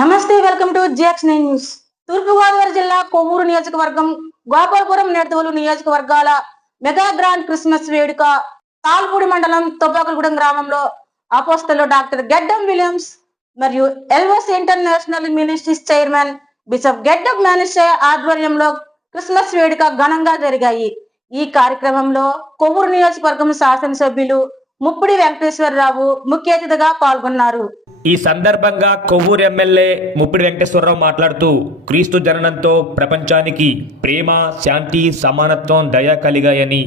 నమస్తే, welcome to జిఎక్స్9 news. తూర్పుగోదావరి జిల్లా కొవ్వూరు నియోజకవర్గం, గోపాలపురం, నేతవోలు నియోజకవర్గాల మెగా గ్రాండ్ క్రిస్మస్ వేడుక తాల్పూడి మండలం తొబ్బాకులగూడెం గ్రామంలో అపోస్తలు డాక్టర్ గెడ్డం విలియమ్స్ మరియు ఎల్వోస్ international ministries chairman bishop Geddam manager ఆధ్వర్యంలో క్రిస్మస్ వేడుక ఘనంగా జరిగాయి. ఈ కార్యక్రమంలో కొవ్వూరు నియోజకవర్గం శాసనసభ్యులు ముప్పిడి వెంకటేశ్వరరావు ముఖ్య అతిథిగా పాల్గొన్నారు. ఈ సందర్భంగా కొవ్వూరు ఎమ్మెల్యే ముప్పిడి వెంకటేశ్వరరావు మాట్లాడుతూ, క్రీస్తు జననంతో ప్రపంచానికి ప్రేమ, శాంతి, సమానత్వం, దయ కలిగాయని,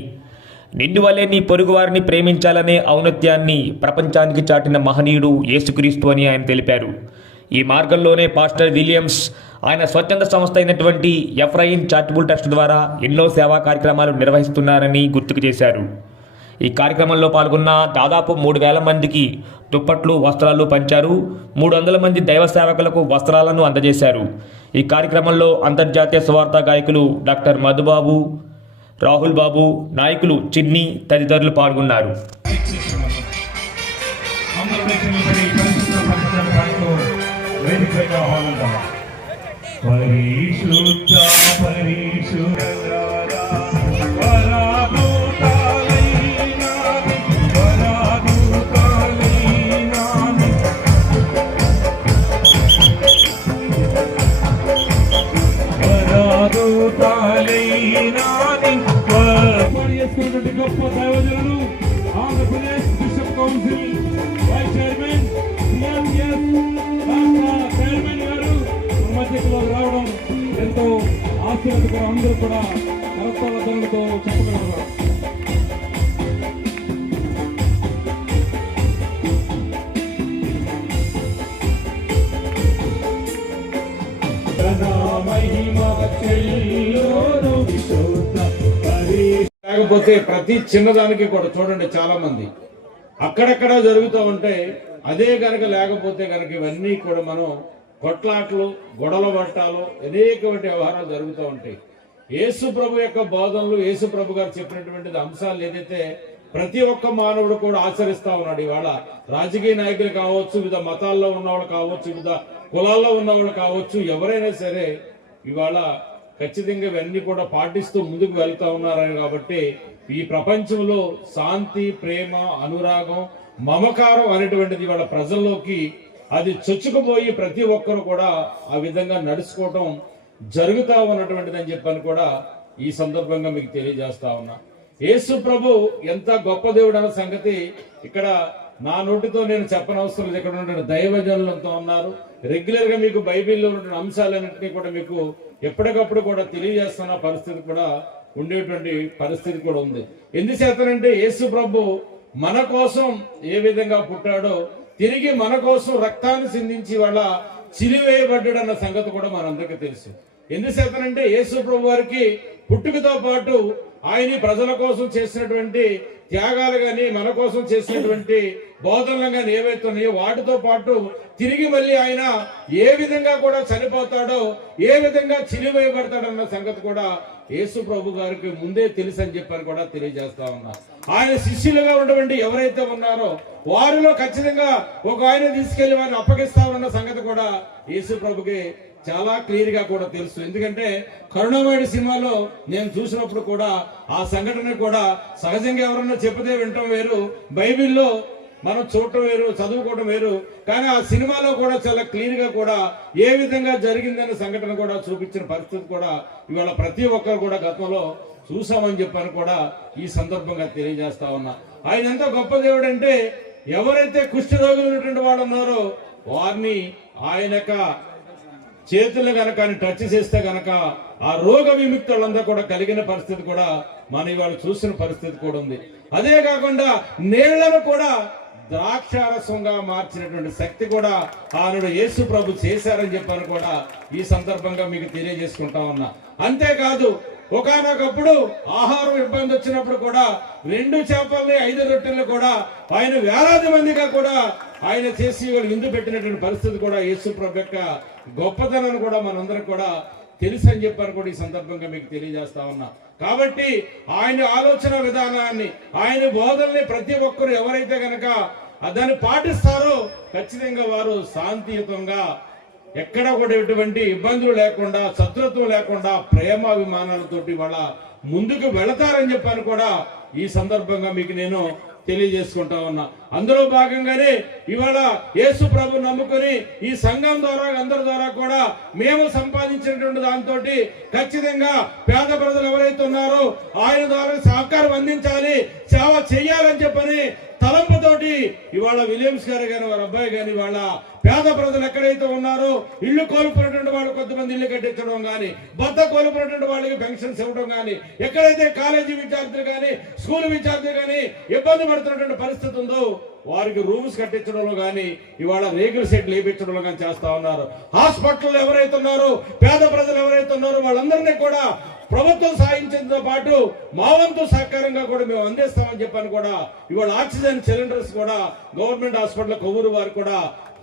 నిన్ను వలె నీ పొరుగువారిని ప్రేమించాలనే ఔన్నత్యాన్ని ప్రపంచానికి చాటిన మహనీయుడు యేసుక్రీస్తు అని ఆయన తెలిపారు. ఈ మార్గంలోనే పాస్టర్ విలియమ్స్ ఆయన స్వచ్ఛంద సంస్థ అయినటువంటి ఎఫ్రాయిం చారిటబుల్ ట్రస్ట్ ద్వారా ఎన్నో సేవా కార్యక్రమాలు నిర్వహిస్తున్నారని గుర్తుకు చేశారు. ఈ కార్యక్రమంలో పాల్గొన్న దాదాపు 3,000 మందికి దుప్పట్లు, వస్త్రాలు పంచారు. 300 మంది దైవ సేవకులకు వస్త్రాలను అందజేశారు. ఈ కార్యక్రమంలో అంతర్జాతీయ సువార్త గాయకులు డాక్టర్ మధుబాబు, రాహుల్ బాబు, నాయకులు చిన్ని తదితరులు పాల్గొన్నారు. గొప్ప దైవజనులు Andhra Pradesh bishop council vice chairman chairman గారు మధ్యలో రావడం ఎంతో ఆశీర్వాదకరం. అందరూ కూడా కరతాళతో చెప్పగలరు. లేకపోతే ప్రతి చిన్నదానికి కూడా చూడండి, చాలా మంది అక్కడక్కడ జరుగుతూ ఉంటే అదే గనక లేకపోతే గనక ఇవన్నీ కూడా మనం కొట్లాట్లు, గొడవల పట్టాలు, అనేకమైన వ్యవహారాలు జరుగుతూ ఉంటాయి. యేసు ప్రభు యొక్క బోధనలు, యేసు ప్రభు గారు చెప్పినటువంటి అంశాలు ఏదైతే ప్రతి ఒక్క మానవుడు కూడా ఆచరిస్తా ఉన్నాడు. ఇవాళ రాజకీయ నాయకులు కావచ్చు, వివిధ మతాల్లో ఉన్నవాళ్ళు కావచ్చు, వివిధ కులాల్లో ఉన్నవాళ్ళు కావచ్చు, ఎవరైనా సరే ఇవాళ ఖచ్చితంగా ఇవన్నీ కూడా పాటిస్తూ ముందుకు వెళ్తా ఉన్నారు. కాబట్టి ఈ ప్రపంచంలో శాంతి, ప్రేమ, అనురాగం, మమకారం అనేటువంటిది ఇవాళ ప్రజల్లోకి అది చొచ్చుకుపోయి ప్రతి ఒక్కరు కూడా ఆ విధంగా నడుచుకోవటం జరుగుతా ఉన్నటువంటిది అని చెప్పని కూడా ఈ సందర్భంగా మీకు తెలియజేస్తా ఉన్నా. యేసు ప్రభు ఎంత గొప్ప దేవుడు అన్న సంగతి ఇక్కడ నా నోటితో నేను చెప్పనవసరం లేదు. ఇక్కడ ఉన్న దైవజనులంతా ఉన్నారు. రెగ్యులర్ గా మీకు బైబిల్లో ఉన్న అంశాలన్నింటినీ కూడా మీకు ఎప్పటికప్పుడు కూడా తెలియజేస్తున్న పరిస్థితి కూడా ఉండేటువంటి పరిస్థితి కూడా ఉంది. ఎందుచేతనంటే యేసు ప్రభు మన కోసం ఏ విధంగా పుట్టాడో, తిరిగి మన కోసం రక్తాన్ని సిందించి వాళ్ళ చిలివేయబడ్డాడన్న సంగతి కూడా మనందరికీ తెలుసు. ఎందుచేతనంటే యేసు ప్రభు వారికి పుట్టుకతో పాటు ఆయన ప్రజల కోసం చేసినటువంటి త్యాగాలు గాని, మన కోసం చేసినటువంటి బోధనలు గాని ఏవైతే ఉన్నాయో వాటితో పాటు తిరిగి మళ్ళీ ఆయన ఏ విధంగా కూడా చనిపోతాడో, ఏ విధంగా చిలివేయబడతాడన్న సంగతి కూడా యేసు ప్రభు గారికి ముందే తెలుసు అని చెప్పని కూడా తెలియజేస్తా ఉన్నా. ఆయన శిష్యులుగా ఉన్నటువంటి ఎవరైతే ఉన్నారో వారిలో ఖచ్చితంగా ఒక ఆయన తీసుకెళ్లి వారిని అప్పగిస్తామన్న సంగతి కూడా యేసు ప్రభుకి చాలా క్లియర్ గా కూడా తెలుసు. ఎందుకంటే కరుణామయుడి సినిమాలో నేను చూసినప్పుడు కూడా ఆ సంఘటన కూడా సహజంగా ఎవరన్నా చెప్తే వింటాం వేరు, బైబిల్లో మనం చూడటం వేరు, చదువుకోవడం వేరు. కానీ ఆ సినిమాలో కూడా చాలా క్లియర్ గా కూడా ఏ విధంగా జరిగిందనే సంఘటన కూడా చూపించిన పరిస్థితి కూడా ఇవాళ ప్రతి ఒక్కరు కూడా గతంలో చూసామని చెప్పని కూడా ఈ సందర్భంగా తెలియజేస్తా ఉన్నా. ఆయన ఎంత గొప్ప దేవుడు అంటే, ఎవరైతే కుష్ఠరోగులు ఉన్నటువంటి వాళ్ళు ఉన్నారో వారిని ఆయన చేతులు గనక టచ్ చేస్తే గనక ఆ రోగ విముక్తులంతా కూడా కలిగిన పరిస్థితి కూడా మనం ఇవాళ చూసిన పరిస్థితి కూడా ఉంది. అదే కాకుండా నీళ్లను కూడా ద్రాక్షారసంగా మార్చినటువంటి శక్తి కూడా ఆనాడు యేసు ప్రభు చేశారని చెప్పని కూడా ఈ సందర్భంగా మీకు తెలియజేసుకుంటా ఉన్నా. అంతేకాదు ఒకనొకప్పుడు ఆహారం ఇబ్బంది వచ్చినప్పుడు కూడా 2 చేపల్ని 5 రొట్టెలు కూడా ఆయన వేలాది మందిగా కూడా ఆయన చేసి విందు పెట్టినటువంటి పరిస్థితి కూడా యేసు ప్రభు యొక్క గొప్పతనాన్ని కూడా మనందరం కూడా తెలుసు అని చెప్పని కూడా ఈ సందర్భంగా మీకు తెలియజేస్తా ఉన్నా. కాబట్టి ఆయన ఆలోచన విధానాన్ని, ఆయన బోధనల్ని ప్రతి ఒక్కరు ఎవరైతే గనక దాన్ని పాటిస్తారో ఖచ్చితంగా వారు శాంతియుతంగా ఎక్కడ కూడా ఎటువంటి ఇబ్బందులు లేకుండా, శత్రుత్వం లేకుండా, ప్రేమాభిమానాలతోటి వాళ్ళ ముందుకు వెళతారని చెప్పని కూడా ఈ సందర్భంగా మీకు నేను తెలియజేసుకుంటా ఉన్నా. అందులో భాగంగానే ఇవాళ యేసు ప్రభు నమ్ముకొని ఈ సంఘం ద్వారా అందరి ద్వారా కూడా మేము సంపాదించినటువంటి దాంతో ఖచ్చితంగా పేద ప్రజలు ఎవరైతే ఉన్నారో ఆయన ద్వారా సహకారం అందించాలి, సేవ చెయ్యాలని చెప్పని తలంపుతోటి ఇవాళ విలియమ్స్ గారు కానీ వారి అబ్బాయి కానీ వాళ్ళ పేద ప్రజలు ఎక్కడైతే ఉన్నారో ఇల్లు కోల్పోయినటువంటి వాళ్ళు కొంతమంది ఇల్లు కట్టించడం కానీ, భర్త కోల్పోయినటువంటి వాళ్ళకి పెన్షన్స్ ఇవ్వడం కానీ, ఎక్కడైతే కాలేజీ విద్యార్థులు కానీ స్కూల్ విద్యార్థులు కానీ ఇబ్బంది పడుతున్నటువంటి పరిస్థితి ఉందో వారికి రూమ్స్ కట్టించడంలో కానీ ఇవాళ రేకుల సెట్లు వేయించడంలో కానీ చేస్తా ఉన్నారు. హాస్పిటల్ ఎవరైతే ఉన్నారో పేద ప్రజలు ఎవరైతే ఉన్నారో వాళ్ళందరినీ కూడా ప్రభుత్వం సాధించడంతో పాటు మా వంతు సహకారంగా కూడా మేము అందిస్తామని చెప్పని కూడా ఇవాళ ఆక్సిజన్ సిలిండర్స్ కూడా గవర్నమెంట్ హాస్పిటల్ కొవ్వూరు వారు కూడా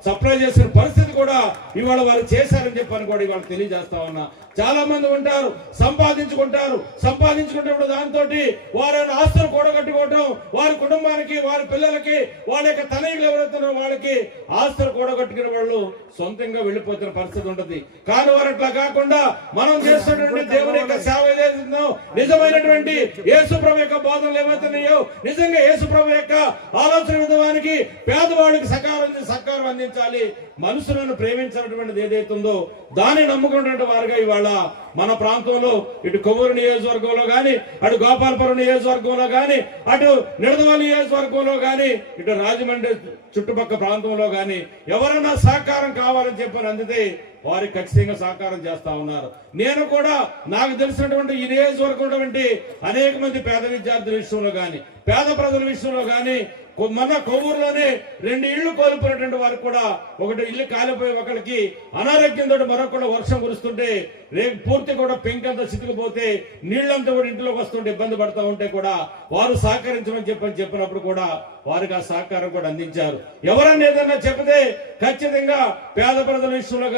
సప్లై చేసిన పరిస్థితి కూడా ఇవాళ వారు చేశారని చెప్పని కూడా ఇవాళ తెలియజేస్తా ఉన్నా. చాలా మంది ఉంటారు, సంపాదించుకుంటే దాంతో వారి ఆస్తులు కూడగట్టుకోవటం, వారి కుటుంబానికి వారి పిల్లలకి వాళ్ళ యొక్క తనయులు ఎవరైతున్నారో వాళ్ళకి ఆస్తులు కూడగట్టుకునే వాళ్ళు సొంతంగా వెళ్ళిపోతున్న పరిస్థితి ఉంటుంది. కానీ వారు అట్లా కాకుండా మనం చేస్తున్నటువంటి దేవుని యొక్క సేవ ఏదైతుందో, నిజమైనటువంటి యేసుప్రభు యొక్క బోధనలు ఏవైతున్నాయో, నిజంగా యేసుప్రభు యొక్క ఆలోచన విధానానికి పేదవాడికి సహకారం అందించాలి, మనుషులను ప్రేమించినటువంటిది ఏదైతుందో దాన్ని నమ్ముకున్నటువంటి వారుగా ఇవాళ మన ప్రాంతంలో ఇటు కొవ్వూరు నియోజకవర్గంలో గాని, అటు గోపాలపురం నియోజకవర్గంలో గాని, అటు నిడదవల్లి నియోజకవర్గంలో గాని, ఇటు రాజమండ్రి చుట్టుపక్కల ప్రాంతంలో గాని ఎవరన్నా సహకారం కావాలని చెప్పని అందితే వారికి ఖచ్చితంగా సహకారం చేస్తా ఉన్నారు. నేను కూడా నాకు తెలిసినటువంటి ఈ నియోజకవర్గం అనేక మంది పేద విద్యార్థుల విషయంలో గాని, పేద ప్రజల విషయంలో గాని, మన కొవ్వూరులోనే 2 ఇళ్లు కోల్పోయినటువంటి వారికి కూడా, ఒకటి ఇల్లు కాలిపోయి ఒకరికి అనారోగ్యంతో మరొకటి వర్షం కురుస్తుంటే పూర్తి కూడా పెంకంతా చితికిపోతే నీళ్లంతా కూడా ఇంట్లోకి వస్తుంటే ఇబ్బంది పడతా ఉంటే కూడా వారు సహకరించమని చెప్పినప్పుడు కూడా వారికి ఆ సహకారం కూడా అందించారు. ఎవరన్నా ఏదన్నా చెప్తే ఖచ్చితంగా పేద ప్రజల విషయంలో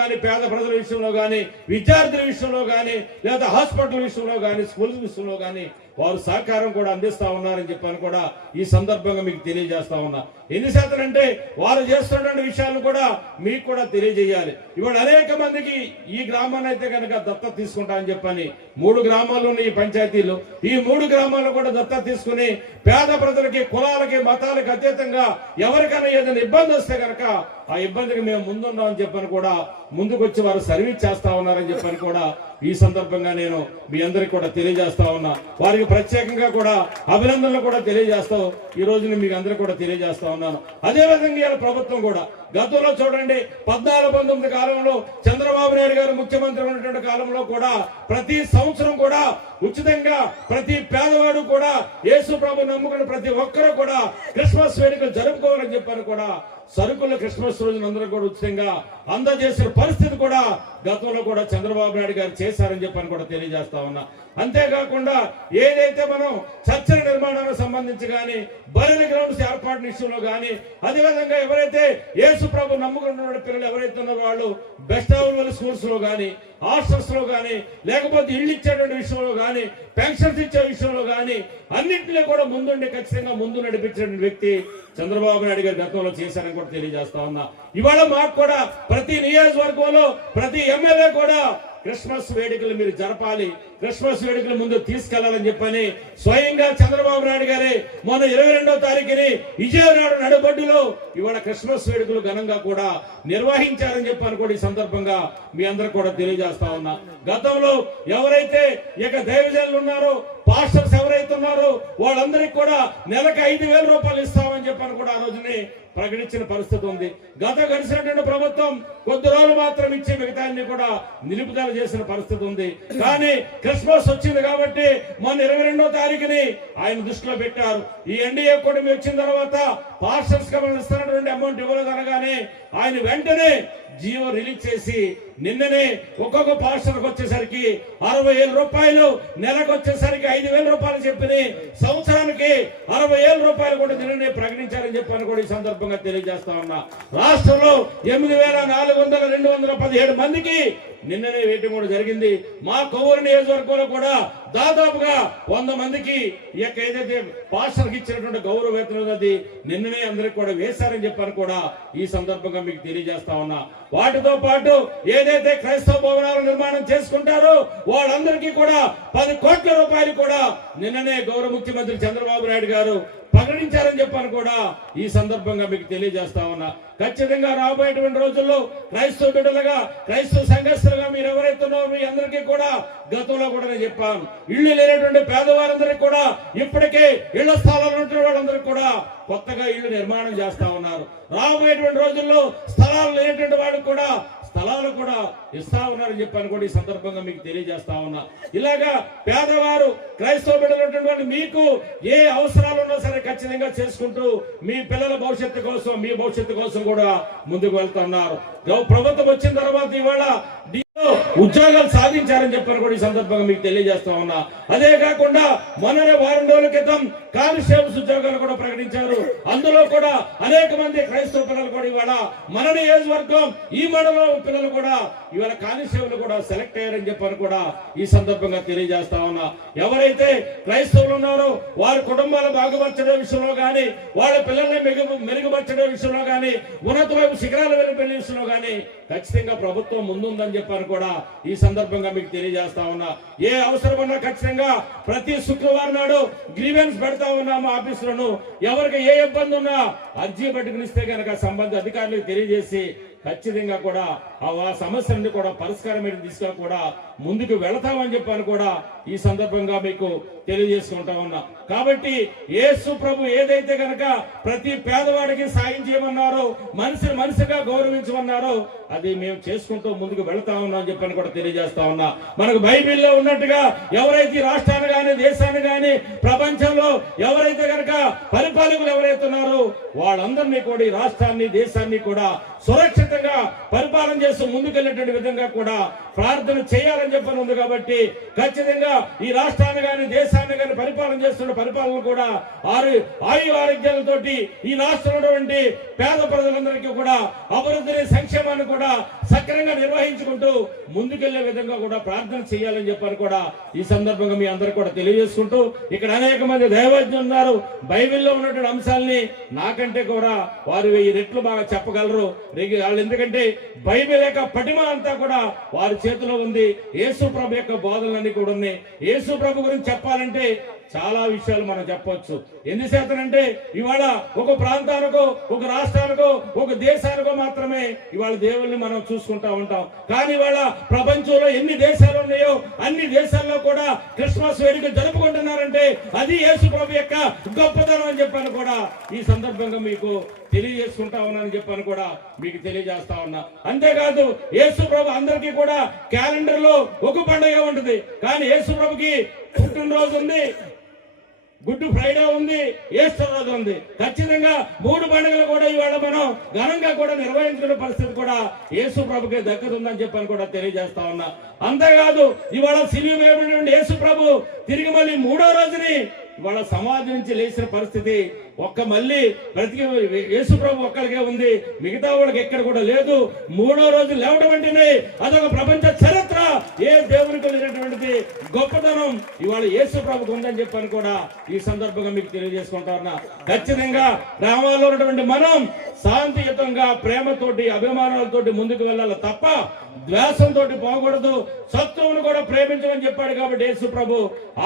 గాని విద్యార్థుల విషయంలో గాని లేదా హాస్పిటల్ విషయంలో గాని స్కూల్స్ విషయంలో గాని వారు సహకారం కూడా అందిస్తా ఉన్నారని చెప్పని కూడా ఈ సందర్భంగా మీకు తెలియజేస్తా ఉన్నా. ఎన్ని శాతం అంటే వారు చేస్తున్నటువంటి విషయాలను కూడా మీకు కూడా తెలియజేయాలి. ఇవాళ అనేక మందికి ఈ గ్రామాన్ని అయితే కనుక దత్తత తీసుకుంటా అని చెప్పని 3 గ్రామాలు ఉన్నాయి ఈ పంచాయతీలో. ఈ 3 గ్రామాల్లో కూడా దత్తత తీసుకుని పేద ప్రజలకి, కులాలకి, మతాలకు అతీతంగా ఎవరికైనా ఏదైనా ఇబ్బంది వస్తే కనుక ఆ ఇబ్బందికి మేము ముందున్నామని చెప్పని కూడా ముందుకు వచ్చి వారు సర్వీస్ చేస్తా ఉన్నారని చెప్పని కూడా ఈ సందర్భంగా నేను మీ అందరికి కూడా తెలియజేస్తా ఉన్నా. వారికి ప్రత్యేకంగా కూడా అభినందనలు కూడా తెలియజేస్తూ ఈ రోజున మీకు అందరికీ కూడా తెలియజేస్తా ఉన్నాను. అదేవిధంగా ప్రభుత్వం కూడా గతంలో చూడండి 14-19 కాలంలో చంద్రబాబు నాయుడు గారు ముఖ్యమంత్రి ఉన్నటువంటి కాలంలో కూడా ప్రతి సంవత్సరం కూడా ఉచితంగా ప్రతి పేదవాడు కూడా యేసు ప్రభు నమ్ముకున్న ప్రతి ఒక్కరూ కూడా క్రిస్మస్ వేడుకలు జరుపుకోవాలని చెప్పారు. కూడా సరుకులు క్రిస్మస్ రోజున అందరూ కూడా ఉచితంగా అందజేసిన పరిస్థితి కూడా గతంలో కూడా చంద్రబాబు నాయుడు గారు చేశారని చెప్పని కూడా తెలియజేస్తా ఉన్నా. అంతేకాకుండా ఏదైతే మనం చర్చల నిర్మాణానికి సంబంధించి కానీ, బరిల గ్రౌండ్స్ ఏర్పాటు విషయంలో కానీ, అదేవిధంగా ఎవరైతే యేసు ప్రభు నమ్ముకున్న పిల్లలు ఎవరైతే ఉన్నారో వాళ్ళు బెస్ట్ అవైలబుల్ స్కూల్స్ లో కానీ, హాస్టల్స్ లో కానీ, లేకపోతే ఇళ్ళు ఇచ్చేటువంటి విషయంలో కానీ, పెన్షన్స్ ఇచ్చే విషయంలో కానీ అన్నింటినీ కూడా ముందుండి ఖచ్చితంగా ముందు నడిపించిన వ్యక్తి చంద్రబాబు నాయుడు గారు గతంలో చేశారని కూడా తెలియజేస్తా ఉన్నా. ఇవాళ మాకు కూడా ప్రతి నియోజకవర్గంలో ప్రతి ఎమ్మెల్యే కూడా క్రిస్మస్ వేడుకలు మీరు జరపాలి, క్రిస్మస్ వేడుకలు ముందు తీసుకెళ్లాలని చెప్పని స్వయంగా చంద్రబాబు నాయుడు గారే మొన్న 22వ తారీఖుని విజయవాడ నడుబొడ్డులో ఇవాళ క్రిస్మస్ వేడుకలు ఘనంగా కూడా నిర్వహించారని చెప్పని కూడా ఈ సందర్భంగా మీ అందరూ కూడా తెలియజేస్తా ఉన్నా. గతంలో ఎవరైతే ఇక దైవజనులు ఉన్నారో, పాస్టర్స్ ఎవరైతే ఉన్నారో వాళ్ళందరికీ కూడా నెలకు 5,000 రూపాయలు ఇస్తామని చెప్పని కూడా ఆ రోజుని ప్రకటించిన పరిస్థితి ఉంది. గడిచినటువంటి ప్రభుత్వం కొద్ది రోజులు మాత్రం ఇచ్చి మిగతాన్ని కూడా నిలుపుదల చేసిన పరిస్థితి ఉంది. కానీ క్రిస్మస్ వచ్చింది కాబట్టి మొన్న 22వ తారీఖుని ఆయన దృష్టిలో పెట్టారు. ఈ ఎన్డీఏ కూటమి వచ్చిన తర్వాత పాస్టర్స్ గా మనం ఇస్తున్నటువంటి అమౌంట్ ఇవ్వలేదనగానే ఆయన వెంటనే జీవో రిలీజ్ చేసి నిన్ననే ఒక్కొక్క పాస్టర్కి వచ్చేసరికి 60,000 రూపాయలు, నెలకు వచ్చేసరికి 5,000 రూపాయలు చెప్పి సంవత్సరానికి 60,000 రూపాయలు కూడా నిన్ననే ప్రకటించారని చెప్పని కూడా ఈ సందర్భంగా తెలియజేస్తా ఉన్నా. రాష్ట్రంలో 8,417 మందికి నిన్ననే వేయటం కూడా జరిగింది. మా కొవ్వూరు నియోజకవర్గంలో కూడా దాదాపుగా 100 మందికి ఈ యొక్క ఏదైతే పాస్టర్కి ఇచ్చినటువంటి గౌరవ వేతనం అది నిన్ననే అందరికి కూడా వేశారని చెప్పని కూడా ఈ సందర్భంగా మీకు తెలియజేస్తా ఉన్నా. వాటితో పాటు ఏదైతే క్రైస్తవ భవనాల నిర్మాణం చేసుకుంటారో వాళ్ళందరికీ కూడా 10 కోట్ల రూపాయలు కూడా నిన్ననే గౌరవ ముఖ్యమంత్రి చంద్రబాబు నాయుడు గారు ప్రకటించారని చెప్పని కూడా ఈ సందర్భంగా మీకు తెలియజేస్తా ఉన్నా. ఖచ్చితంగా రాబోయేటువంటి రోజుల్లో క్రైస్తవ బిడ్డలుగా క్రైస్తవ సంఘస్థులుగా మీరు ఎవరైతే ఉన్నారో మీ అందరికీ కూడా గతంలో కూడా నేను చెప్పాను, ఇళ్లు లేనటువంటి పేదవారందరికీ కూడా ఇప్పటికే ఇళ్ల స్థలాలు ఉంటున్న వాళ్ళందరికీ కూడా కొత్తగా ఇళ్లు నిర్మాణం చేస్తా ఉన్నారు. రాబోయేటువంటి రోజుల్లో స్థలాలు లేనటువంటి వాడికి కూడా స్థలాలు కూడా ఇస్తా ఉన్నారని చెప్పని కూడా ఈ సందర్భంగా మీకు తెలియజేస్తా ఉన్నా. ఇలాగా పేదవారు క్రైస్తవ బిడ్డలు మీకు ఏ అవసరాలు ఉన్నా సరే ఖచ్చితంగా చేసుకుంటూ మీ పిల్లల భవిష్యత్తు కోసం మీ భవిష్యత్తు కోసం కూడా ముందుకు వెళ్తున్నారు. ప్రభుత్వం వచ్చిన తర్వాత ఇవాళ ఉద్యోగాలు సాధించారని చెప్పని కూడా ఈ సందర్భంగా మీకు తెలియజేస్తా ఉన్నా. అదే కాకుండా మొన్ననే వారం రోజుల క్రితం కానిస్టేబుల్స్ ఉద్యోగాలు కూడా ప్రకటించారు. అందులో కూడా అనేక మంది క్రైస్తవ పిల్లలు కూడా ఇవాళ మన నియోజకవర్గం ఈ మండలం పిల్లలు కూడా ఇవాళ కానిస్టేబుల్ కూడా సెలెక్ట్ అయ్యారని చెప్పని కూడా ఈ సందర్భంగా తెలియజేస్తా ఉన్నా. ఎవరైతే క్రైస్తవులు ఉన్నారో వారి కుటుంబాలు బాగుపరచడం విషయంలో కానీ వాళ్ళ పిల్లల్ని మెరుగుపరచడం విషయంలో కానీ ఉన్నత వైపు శిఖరాలు వెళ్ళే విషయంలో కానీ ఖచ్చితంగా ప్రభుత్వం ముందుందని చెప్పని కూడా ఈ సందర్భంగా మీకు తెలియజేస్తా ఉన్నా. ఏ అవసరం ఉన్నా ఖచ్చితంగా ప్రతి శుక్రవారం నాడు గ్రీవెన్స్ పెడతా ఉన్నాము ఆఫీసులను. ఎవరికి ఏ ఇబ్బంది ఉన్నా అర్జీ పట్టుకునిస్తే కనుక సంబంధిత అధికారులకు తెలియజేసి ఖచ్చితంగా కూడా ఆ సమస్యలను కూడా పరిష్కారం తీసుకొని కూడా ముందుకు వెళతామని చెప్పని కూడా ఈ సందర్భంగా మీకు తెలియజేసుకుంటా ఉన్నా. కాబట్టి యేసు ప్రభు ఏదైతే కనుక ప్రతి పేదవాడికి సాయం చేయమన్నారో మనిషిగా గౌరవించమన్నారో అది మేము చేసుకుంటూ ముందుకు వెళతా ఉన్నాం అని చెప్పని కూడా తెలియజేస్తా ఉన్నా. మనకు బైబిల్లో ఉన్నట్టుగా ఎవరైతే రాష్ట్రాన్ని కానీ దేశాన్ని కానీ ప్రపంచంలో ఎవరైతే కనుక పరిపాలకులు ఎవరైతే ఉన్నారో వాళ్ళందరినీ కూడా ఈ రాష్ట్రాన్ని దేశాన్ని కూడా సురక్షితంగా పరిపాలన చేస్తూ ముందుకెళ్లేటువంటి విధంగా కూడా ప్రార్థన చేయాలని చెప్పని ఉంది. కాబట్టి ఖచ్చితంగా ఈ రాష్ట్రాన్ని కానీ దేశాన్ని కానీ పరిపాలన చేస్తున్న పరిపాలన కూడా ఆరోగ్యాలతోటి ఈ రాష్ట్రంలో పేద ప్రజలందరికీ కూడా అభివృద్ధిని సంక్షేమాన్ని కూడా సక్రమంగా నిర్వహించుకుంటూ ముందుకెళ్లే విధంగా కూడా ప్రార్థన చేయాలని చెప్పని కూడా ఈ సందర్భంగా మీ అందరూ కూడా తెలియజేసుకుంటూ ఇక్కడ అనేక మంది దైవజ్ఞులు ఉన్నారు. బైబిల్లో ఉన్నటువంటి అంశాలని నాకంటే కూడా వారు 1000 రెట్లు బాగా చెప్పగలరు. వాళ్ళు ఎందుకంటే బైబిల్ యొక్క పటిమ అంతా కూడా వారి చేతిలో ఉంది. యేసు ప్రభు యొక్క బోధనలన్నీ కూడా ఉన్నాయి. యేసు ప్రభు గురించి చెప్పాలంటే చాలా విషయాలు మనం చెప్పొచ్చు. ఎందుచేతనంటే ఇవాళ ఒక ప్రాంతానికో ఒక రాష్ట్రానికో ఒక దేశానికో మాత్రమే ఇవాళ దేవుల్ని మనం చూసుకుంటా ఉంటాం. కానీ ఇవాళ ప్రపంచంలో ఎన్ని దేశాలు ఉన్నాయో అన్ని దేశాల్లో కూడా క్రిస్మస్ వేడుక జరుపుకుంటున్నారంటే అది యేసు ప్రభు యొక్క గొప్పతనం అని చెప్పని కూడా ఈ సందర్భంగా మీకు తెలియజేసుకుంటా ఉన్నానని చెప్పని కూడా మీకు తెలియజేస్తా ఉన్నా. అంతేకాదు యేసు ప్రభు అందరికీ కూడా క్యాలెండర్ లో ఒక పండుగ ఉంటుంది. కానీ యేసు ప్రభుకి పుట్టినరోజు ఉంది, గుడ్ ఫ్రైడే ఉంది, ఈస్టర్ రోజు ఉంది. ఖచ్చితంగా 3 పండుగలు కూడా ఇవాళ మనం ఘనంగా కూడా నిర్వహించుకునే పరిస్థితి కూడా యేసు ప్రభుకి దక్కుతుందని చెప్పని కూడా తెలియజేస్తా ఉన్నా. అంతేకాదు ఇవాళ సిలువ వేయబడినటువంటి యేసు ప్రభు తిరిగి మళ్ళీ 3వ రోజుని ఇవాళ సమాధి నుంచి లేచిన పరిస్థితి మళ్ళీ బ్రతికి యేసు ప్రభు ఒక్కరికే ఉంది, మిగతా వాళ్ళకి ఎక్కడ కూడా లేదు. 3వ రోజు లేవడం అంటేనే అదొక ప్రపంచ చరిత్ర. ఏ దేవునికి లేనటువంటిది గొప్పతనం ఇవాళ యేసు ప్రభుకు ఉందని చెప్పని కూడా ఈ సందర్భంగా మీకు తెలియజేసుకుంటా ఉన్నా. ఖచ్చితంగా గ్రామాల్లో ఉన్నటువంటి మనం శాంతియుతంగా ప్రేమతోటి అభిమానాలతోటి ముందుకు వెళ్ళాలి తప్ప ద్వేషంతో పోకూడదు. శత్రువును కూడా ప్రేమించమని చెప్పాడు. కాబట్టి యేసు ప్రభు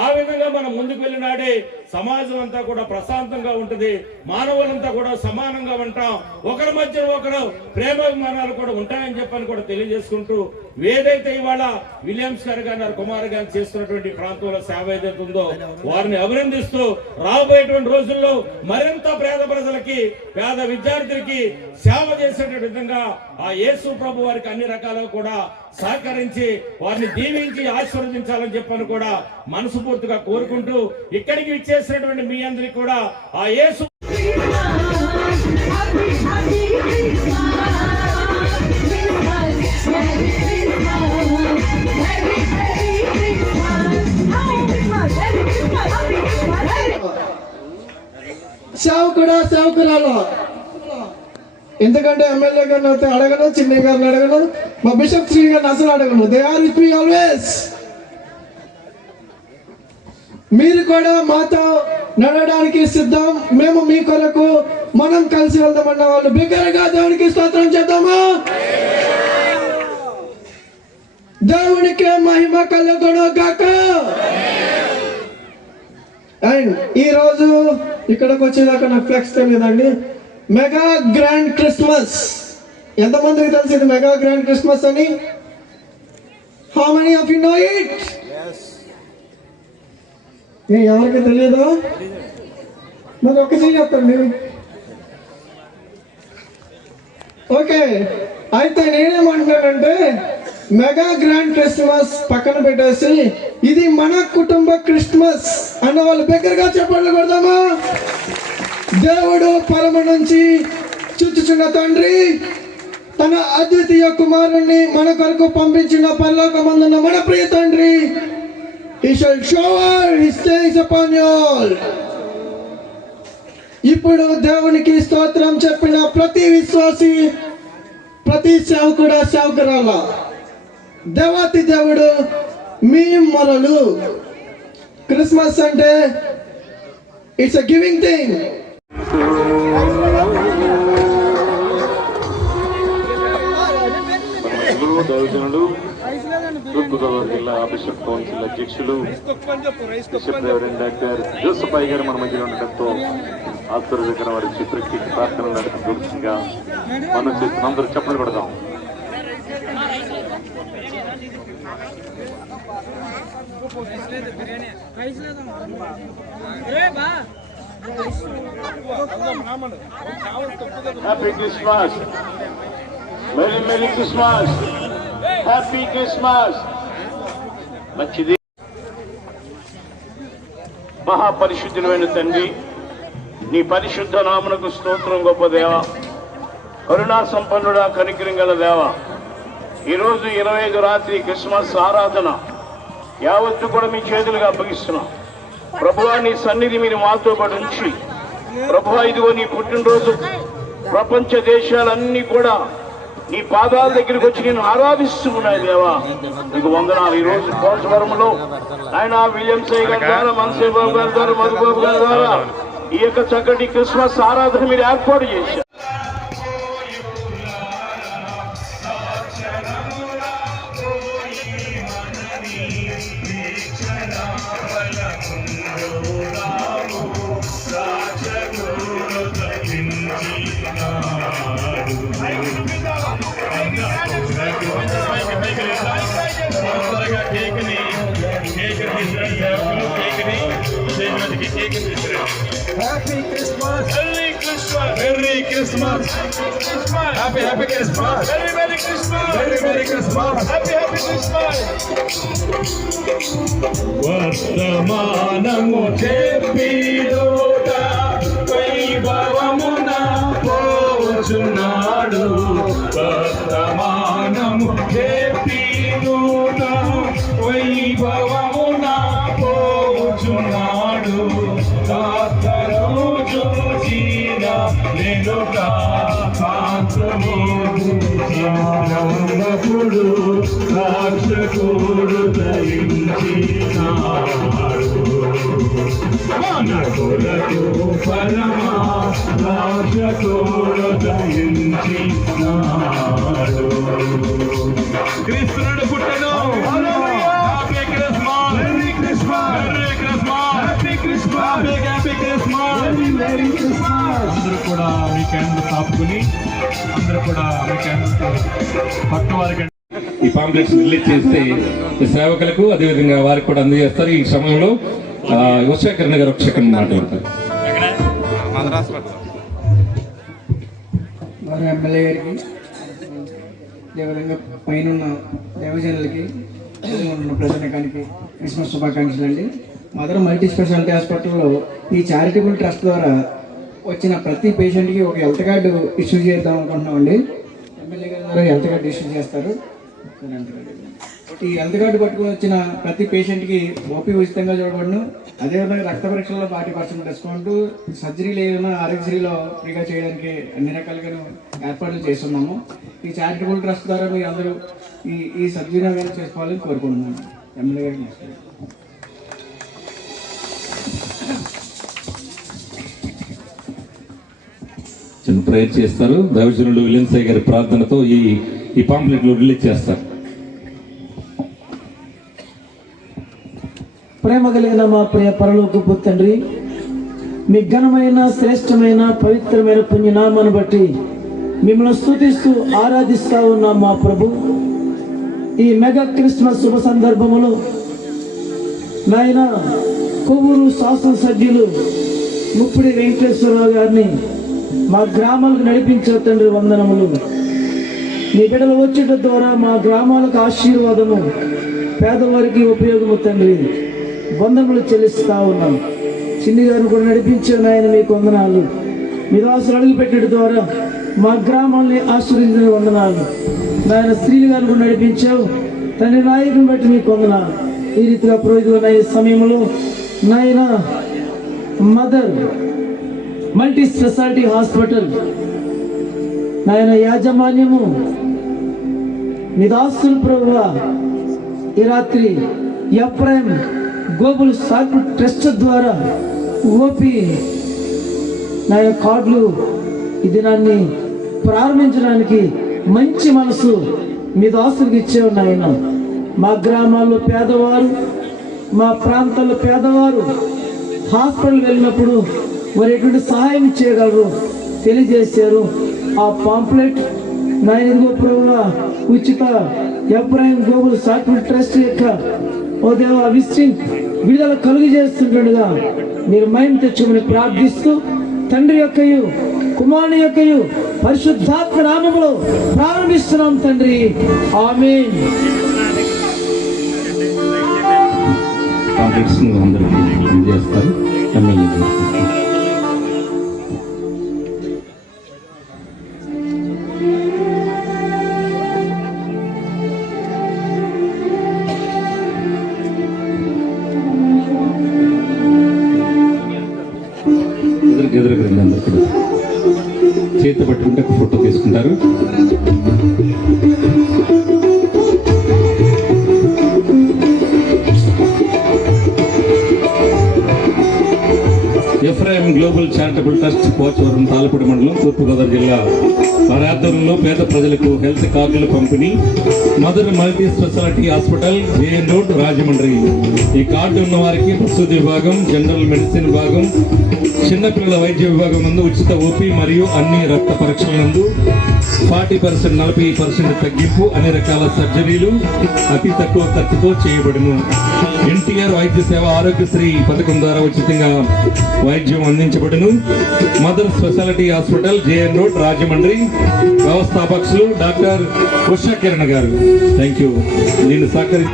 ఆ విధంగా మనం ముందుకు వెళ్ళినాడే సమాజం అంతా కూడా ప్రశాంతంగా ఉంటుంది. మానవులంతా కూడా సమానంగా ఉంటాం. ఒకరి మధ్య ఒకరు ప్రేమాభిమానాలు కూడా ఉంటాయని చెప్పని కూడా తెలియజేసుకుంటూ ఏదైతే ఇవాళ విలియమ్స్ గారు గారు కుమార్ గారు చేస్తున్నటువంటి ప్రాంతంలో సేవ ఏదైతే ఉందో వారిని అభినందిస్తూ రాబోయేటువంటి రోజుల్లో మరింత పేద ప్రజలకి పేద విద్యార్థులకి సేవ చేసేటువంటి విధంగా ఆ యేసు ప్రభు వారికి అన్ని రకాలుగా కూడా సహకరించి వారిని దీవించి ఆశీర్వదించాలని చెప్పని కూడా మనస్ఫూర్తిగా కోరుకుంటూ ఇక్కడికి ఇచ్చేసినటువంటి మీ అందరికీ కూడా ఆ యేసు సేవకుడా సేవకురాలు ఎందుకంటే ఎమ్మెల్యే గారిని అయితే అడగను, చిన్న గారిని అడగను, మా బిషప్ శ్రీ గారిని అసలు అడగను. They are with me always. మీరు కూడా మాతో నడవడానికి సిద్ధం, మేము మీ కొరకు, మనం కలిసి వెళ్దామన్న వాళ్ళు బిగ్గరగా దేవునికి స్తోత్రం చేద్దామా? దేవునికి మహిమ కలుగును గాక. అండ్ ఈ రోజు ఇక్కడికి వచ్చేదాకా నాకు ఫ్లెక్స్ తెలియదండి. మెగా గ్రాండ్ క్రిస్మస్, ఎంతమందికి తెలుసు ఇది మెగా గ్రాండ్ క్రిస్మస్ అని? How many of you know it? ఎవరికి తెలియదు? మరి ఒకసారి చెప్పండి. ఓకే, అయితే నేనేమంటున్నానంటే మెగా గ్రాండ్ క్రిస్మస్ పక్కన పెట్టేసి ఇది మన కుటుంబ క్రిస్మస్ అన్న వాళ్ళు బిగ్గరగా చెప్పండి కొడదామా? దేవుడు పరమ నుంచి చూచుచున్న తండ్రి తన అద్వితీయ కుమారుణ్ణి మన కొరకు పంపించిన పరలోకమందున్న మన ప్రియ తండ్రి, He shall shower his thanks upon you all. ఇప్పుడు దేవునికి స్తోత్రం చెప్పిన ప్రతి విశ్వాసి, ప్రతి సేవకుడు, సేవకురాల దేవాతి దేవుడు మీ మొరలు. క్రిస్మస్ అంటే ఇట్స్ అ గివింగ్ థింగ్. దైవజనులు, తూర్పుగోదావరి జిల్లా బిషప్ కౌన్సిల్ అధ్యక్షులు బిషప్ రెవరెండ్ డాక్టర్ జోసఫ్ అయ్య గారు మన మధ్యలో ఉండటంతో ఆశీర్వదించిన వారి చిత్రకి ప్రార్థనలు నడుపుతుండగా మనం చేస్తున్న అందరూ చెప్పలు పెడదాం. Happy Christmas, merry merry Christmas, happy Christmas. మంచిది. మహాపరిశుద్ధులైన తండ్రి, నీ పరిశుద్ధ నామమునకు స్తోత్రం. గొప్ప దేవ, కరుణా సంపన్నుడా, కనికరం గల దేవ, ఈరోజు 25 రాత్రి క్రిస్మస్ ఆరాధన యావత్తు కూడా మీ చేతులుగా అప్పగిస్తున్నాం. ప్రభువా, నీ సన్నిధి మీరు మాతో పాటు ఉంచి, ప్రభువా ఇదిగో నీ పుట్టినరోజు ప్రపంచ దేశాలన్నీ కూడా నీ పాదాల దగ్గరికి వచ్చి నేను ఆరాధిస్తూ ఉన్నాయి దేవా, నీకు వందనాలు. ఈ రోజు పోలవరంలో ఆయన విలియమ్స్ గారి ద్వారా, మనసే బాబు గారి ద్వారా, మధుబాబు గారి ద్వారా ఈ యొక్క చక్కటి క్రిస్మస్ ఆరాధన మీరు ఏర్పాటు చేశారు. Happy Christmas! Merry Christmas! Merry Christmas! Happy Happy Christmas! Merry Merry Christmas! Merry Merry Christmas! Happy Happy Christmas! వర్తమానము చెప్పిదోట వైభవమున పోచున్నాడు. వర్తమానము చెప్పిదోట వైభవమున పోచున్నాడు. రోజు జీన నెనుక పాత్రమోడు రాక్షకుడు ధరించినాడు. మన కొరకు పరమా రాక్షకుడు ధరించినాడు. క్రీస్తునుడు పుట్టెను. Happy Christmas! Merry Christmas! Merry Christmas! Happy Christmas! Happy Christmas! Merry Christmas! అందరూ కూడా మీ క్యాండిల్ తాపుకుని, అందరూ కూడా మీ క్యాండిల్ పక్క వారికి ఈ పాంప్లెట్స్ రిలీజ్ చేస్తే ఈ సేవకులకు అదేవిధంగా వారికి కూడా అందజేస్తారు. ఈ సమయంలో ఉషాకరణ గారు ఒక సెకండ్ మాట్లాడతారు. వారు ఎమ్మెల్యే గారికి, అదేవిధంగా పైన దేవజనులకి, ఉన్న ప్రజానికానికి క్రిస్మస్ శుభాకాంక్షలు అండి. మదర్ మల్టీ స్పెషాలిటీ హాస్పిటల్లో ఈ చారిటబుల్ ట్రస్ట్ ద్వారా వచ్చిన ప్రతి పేషెంట్కి ఒక హెల్త్ కార్డు ఇష్యూ చేద్దాం అనుకుంటున్నామండి. ఎమ్మెల్యే గారి ద్వారా హెల్త్ కార్డు ఇష్యూ చేస్తారు. ఈ హెల్త్ కార్డు పట్టుకుని వచ్చిన ప్రతి పేషెంట్కి ఓపీ ఉచితంగా చూడబడును. అదేవిధంగా రక్త పరీక్షల్లో 40% డిస్కౌంట్, సర్జరీలు ఏదైనా ఆరోగ్యశ్రీలో ఫ్రీగా చేయడానికి అన్ని రకాలుగా ఏర్పాట్లు చేస్తున్నాము. ఈ చారిటబుల్ ట్రస్ట్ ద్వారా మీరు అందరూ ఈ సద్వినియోగాలు చేసుకోవాలని కోరుకుంటున్నాను. ఎమ్మెల్యే గారికి చిన్న ప్రేయర్ చేస్తారు. దైవజనుడు విలియం సాయి గారి ప్రార్థనతో ఈ పాంప్లెట్లు రిలీజ్ చేస్తారు. ప్రేమ కలిగిన మా ప్రియ పరలోకపు తండ్రి, మీ ఘనమైన శ్రేష్టమైన పవిత్రమైన పుణ్యనామాన్ని బట్టి మిమ్మల్ని స్తుతిస్తూ ఆరాధిస్తా ఉన్నాం మా ప్రభు. ఈ మెగా క్రిస్మస్ శుభ సందర్భములో నాయన కొవ్వూరు శాసనసభ్యులు ముప్పిడి వెంకటేశ్వరరావు గారిని మా గ్రామాలకు నడిపించే తండ్రి వందనములు. మీ బిడ్డలు వచ్చేట ద్వారా మా గ్రామాలకు ఆశీర్వాదము, పేదవారికి ఉపయోగము తండ్రి వందనములు చెల్లిస్తా ఉన్నాం. చిన్ని గారిని కూడా నడిపించే నాయన మీకు వందనాలు. మీ దాసులు అడుగుపెట్టడం ద్వారా మా గ్రామాల్ని ఆశీర్వదించిన వందనాలు. నాయన స్త్రీలు గారిని కూడా నడిపించావు తండ్రి, నాయకుని బట్టి మీకు వందనాలు. ఈ రీతిగా పురోహితున్న ఈ సమయంలో నాయన మదర్ మల్టీ స్పెషాలిటీ హాస్పిటల్ నాయన యాజమాన్యము మీ దాసులు ప్రభువా ఈ రాత్రి ఎఫ్రాయిం గ్లోబల్ సాకు ట్రస్ట్ ద్వారా ఓపీ నాయన కార్డులు ఈ దినాన్ని ప్రారంభించడానికి మంచి మనసు మీ దాసులకు ఇచ్చే నాయన. మా గ్రామాల్లో పేదవారు, మా ప్రాంతాల్లో పేదవారు హాస్పిటల్ వెళ్ళినప్పుడు వారు ఎటువంటి సహాయం చేయగలరు తెలియజేశారు. ఆ పాంప్లెట్ నాయన ఇదిగో ప్రభువా ఉచిత ఎఫ్రాయిం గ్లోబల్ సాకు ట్రస్ట్ యొక్క ఓ దేవ విజిటింగ్ విడుదల కలుగు చేస్తుండగా మీరు మహిమ తెచ్చుమని ప్రార్థిస్తూ తండ్రి యొక్కయు కుమారుని యొక్కయు పరిశుద్ధాత్మ నామములో ప్రారంభిస్తున్నాం తండ్రి, ఆమేన్. కాంప్లెక్స్ అందరూ చేస్తారు. ఎమ్మెల్యే ఎదురుగా అందరూ కూడా చేతి పట్టుకుంటే ఒక ఫోటో తీసుకుంటారు. Ephraim global charitable trust Pochavaram Talapudi మండలం తూర్పుగోదావరి జిల్లా వారి ఆధ్వర్యంలో పేద ప్రజలకు హెల్త్ కార్డుల పంపిణీ. Mother multi speciality hospital JN road Rajahmundry. ఈ కార్డు ఉన్న వారికి ప్రసూతి విభాగం, జనరల్ మెడిసిన్ విభాగం, చిన్నపిల్లల వైద్య విభాగం నందు ఉచిత ఓపీ మరియు అన్ని రక్త పరీక్షల నందు 40% 40% తగ్గింపు, అన్ని రకాల సర్జరీలు అతి తక్కువ ఖర్చుతో చేయబడును. ఎన్టీఆర్ వైద్య సేవ ఆరోగ్యశ్రీ పథకం ద్వారా ఉచితంగా వైద్యం అందించబడును. Mother speciality hospital JN road Rajahmundry. వ్యవస్థాపకులు డాక్టర్ ఉషా కిరణ్ గారు. Thank you. నేను సహకరి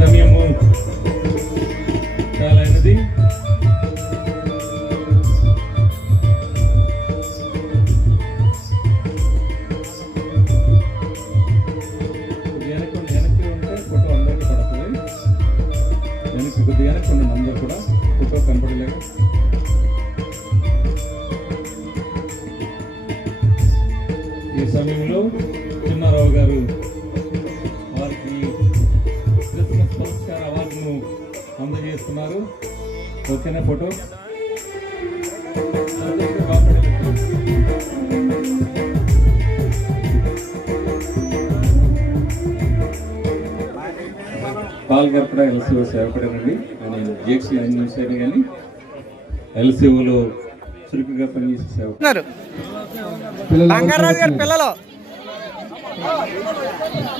సమయము చాలా అయినది. వెనక్కి ఉంటే ఫోటో అందరికీ పడుతుంది. కొద్దిగా వెనక్కి ఉండండి, అందరూ కూడా ఫోటో కనపడలేదు. ఈ సమయంలో చిన్నారావు గారు వారికి క్రిస్మస్ పురస్కార అవార్డును అందజేస్తున్నారు. ఓకేనా ఫోటో? పాల్ గారు కూడా ఎల్సీఓ సేవపడారండి. ఆయన జిఎక్సీ అడ్మినిస్ట్రేటర్ కానీ ఎల్సీఓలో చురుకుగా పనిచేసే సేవ. బంగారాజు గారు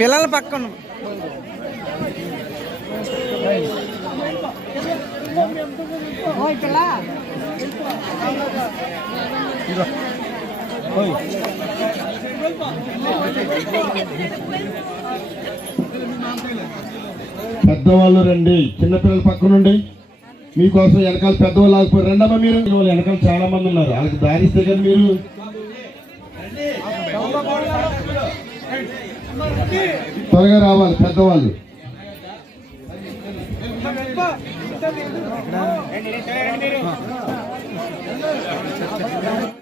పిల్లలు పక్కన పెద్దవాళ్ళు రండి, చిన్నపిల్లల పక్క నుండి మీకోసం వెనకాల పెద్దవాళ్ళు ఆగిపోయి రండమ్మా. మీరు వాళ్ళు వెనకాల చాలా మంది ఉన్నారు, వాళ్ళకి దారిస్తే కదా మీరు. త్వరగా రావాలి పెద్దవాళ్ళు.